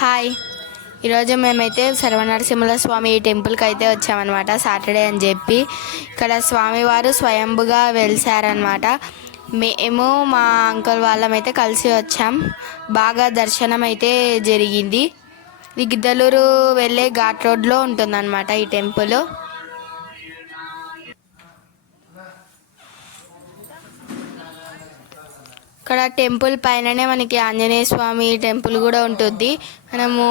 Hi, ఈరోజు మేమైతే సర్వనరసింహ స్వామి టెంపుల్కి అయితే వచ్చామన్నమాట. సాటర్డే అని చెప్పి ఇక్కడ స్వామివారు స్వయంభుగా వెలిసారనమాట. మేము మా అంకుల్ వాళ్ళమైతే కలిసి వచ్చాం. బాగా దర్శనం అయితే జరిగింది. ఇది గిద్దలూరు వెళ్ళే ఘాట్ రోడ్లో ఉంటుందన్నమాట ఈ టెంపుల్. ఇక్కడ టెంపుల్ పైననే మనకి ఆంజనేయ స్వామి టెంపుల్ కూడా ఉంటుంది. మనము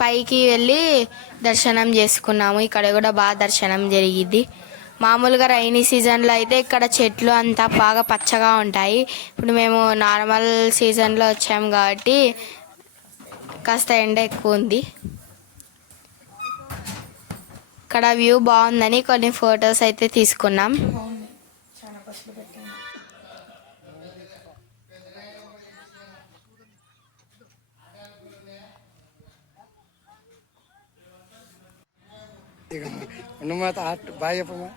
పైకి వెళ్ళి దర్శనం చేసుకున్నాము. ఇక్కడ కూడా బాగా దర్శనం జరిగింది. మామూలుగా రైనీ సీజన్లో అయితే ఇక్కడ చెట్లు అంతా బాగా పచ్చగా ఉంటాయి. ఇప్పుడు మేము నార్మల్ సీజన్లో వచ్చాము కాబట్టి కాస్త ఎండ ఎక్కువ ఉంది. ఇక్కడ వ్యూ బాగుందని కొన్ని ఫొటోస్ అయితే తీసుకున్నాం. బాగా చెప్పమ్మా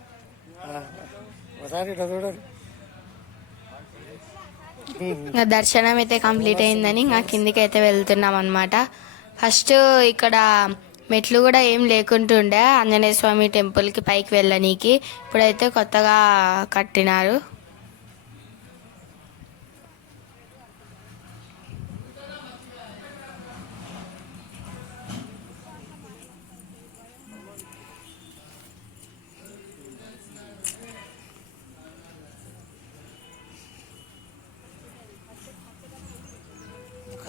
ఒకసారి ఇట్లా చూడండి. ఇంకా దర్శనం అయితే కంప్లీట్ అయిందని ఇంకా కిందికి అయితే వెళ్తున్నాం అనమాట. ఫస్ట్ ఇక్కడ మెట్లు కూడా ఏం లేకుంటుండే ఆంజనేయ స్వామి టెంపుల్కి పైకి వెళ్ళనీకి. ఇప్పుడైతే కొత్తగా కట్టినారు.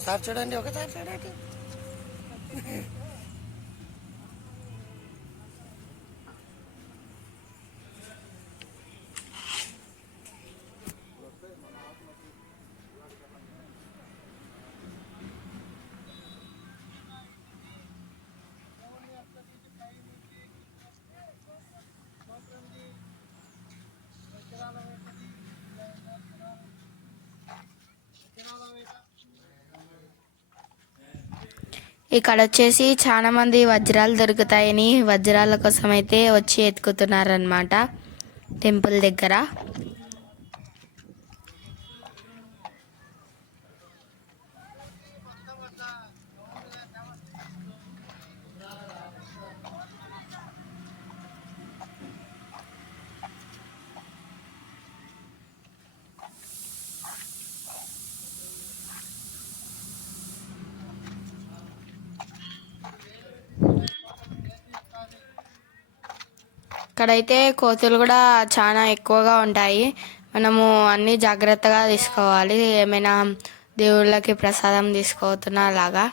ఒకసారి చూడండి, ఒకసారి చూడండి. ఇక్కడ వచ్చేసి చాలా మంది వజ్రాలు దొరుకుతాయని వజ్రాల కోసం అయితే వచ్చి ఎత్తుకుతున్నారనమాట టెంపుల్ దగ్గర. ఇక్కడైతే కోతులు కూడా చాలా ఎక్కువగా ఉంటాయి. మనము అన్నీ జాగ్రత్తగా తీసుకోవాలి. ఏమైనా దేవుళ్ళకి ప్రసాదం తీసుకోతున్నా అలాగా.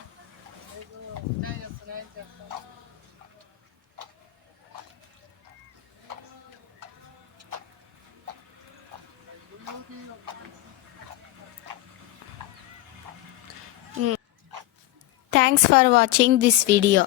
Thanks for watching this video.